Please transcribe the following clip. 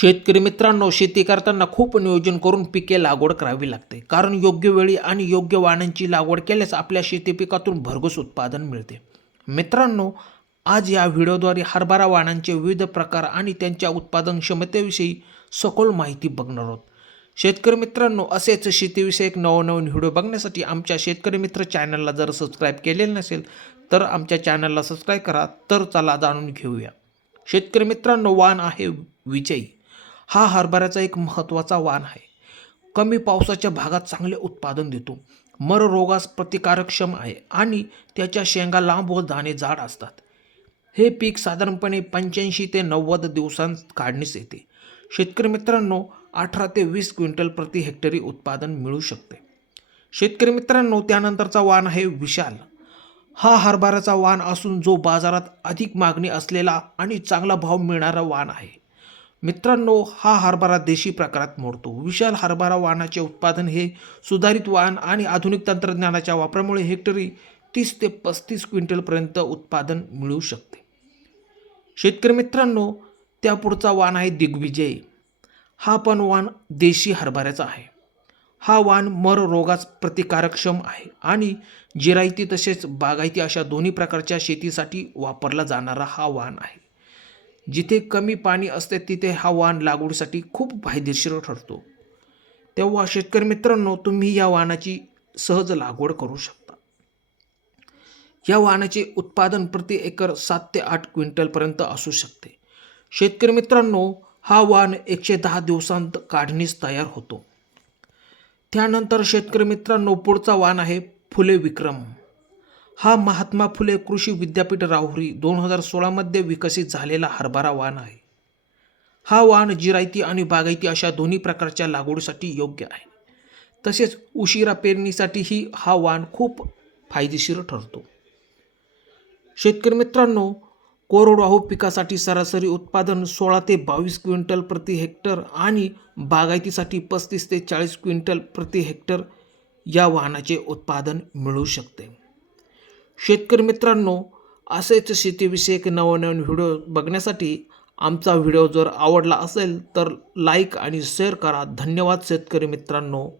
शेतकरी मित्रांनो, शेती करताना खूप नियोजन करून पिके लागवड करावी लागते. कारण योग्य वेळी आणि योग्य वाणांची लागवड केल्यास आपल्या शेती पिकातून भरघोस उत्पादन मिळते. मित्रांनो, आज या व्हिडिओद्वारे हरभरा वाणांचे विविध प्रकार आणि त्यांच्या उत्पादन क्षमतेविषयी सखोल माहिती बघणार आहोत. शेतकरी मित्रांनो, असेच शेतीविषयक नवनवीन व्हिडिओ बघण्यासाठी आमच्या शेतकरी मित्र चॅनलला जर सबस्क्राईब केलेलं नसेल तर आमच्या चॅनलला सबस्क्राईब करा. तर चला जाणून घेऊया. शेतकरी मित्रांनो, वाण आहे विजयी. हा हरभऱ्याचा एक महत्त्वाचा वाण आहे. कमी पावसाच्या भागात चांगले उत्पादन देतो. मर रोगास प्रतिकारक्षम आहे आणि त्याच्या शेंगा लांब व दाणे जाड असतात. हे पीक साधारणपणे 85 ते 90 दिवसांत काढणीस येते. शेतकरी मित्रांनो, 18 ते 20 क्विंटल प्रति हेक्टरी उत्पादन मिळू शकते. शेतकरी मित्रांनो, त्यानंतरचा वाण आहे विशाल. हा हरभऱ्याचा वाण असून जो बाजारात अधिक मागणी असलेला आणि चांगला भाव मिळणारा वाण आहे. मित्रांनो, हा हरभरा देशी प्रकारात मोडतो. विशाल हरभरा वाणाचे उत्पादन हे सुधारित वाण आणि आधुनिक तंत्रज्ञानाच्या वापरामुळे हेक्टरी 30 ते 35 क्विंटलपर्यंत उत्पादन मिळू शकते. शेतकरी मित्रांनो, त्यापुढचा वाण आहे दिग्विजय. हा पण वाण देशी हरभऱ्याचा आहे. हा वाण मर रोगास प्रतिकारक्षम आहे आणि जिरायती तसेच बागायती अशा दोन्ही प्रकारच्या शेतीसाठी वापरला जाणारा हा वाण आहे. जिथे कमी पाणी असते तिथे हा वाण लागवडीसाठी खूप फायदेशीर ठरतो. तेव्हा शेतकरी मित्रांनो, तुम्ही या वाणाची सहज लागवड करू शकता. या वाणाचे उत्पादन प्रति एकर 7 ते 8 क्विंटलपर्यंत असू शकते. शेतकरी मित्रांनो, हा वाण 110 दिवसांत काढणीस तयार होतो. त्यानंतर शेतकरी मित्रांनो, पुढचा वाण आहे फुले विक्रम. हा महात्मा फुले कृषी विद्यापीठ राहुरी 2016 मध्ये विकसित झालेला हरभरा वाण आहे. हा वाण जिरायती आणि बागायती अशा दोन्ही प्रकारच्या लागवडीसाठी योग्य आहे. तसेच उशिरा पेरणीसाठीही हा वाण खूप फायदेशीर ठरतो. शेतकरी मित्रांनो, कोरडवाहू पिकासाठी सरासरी उत्पादन 16 ते 22 क्विंटल प्रति हेक्टर आणि बागायतीसाठी 35 ते 40 क्विंटल प्रति हेक्टर या वाणाचे उत्पादन मिळू शकते. शेतकरी मित्रांनो, असेच शेतीविषयक नवनवीन व्हिडिओ बघण्यासाठी आमचा व्हिडिओ जर आवडला असेल तर लाईक आणि शेअर करा. धन्यवाद शेतकरी मित्रांनो.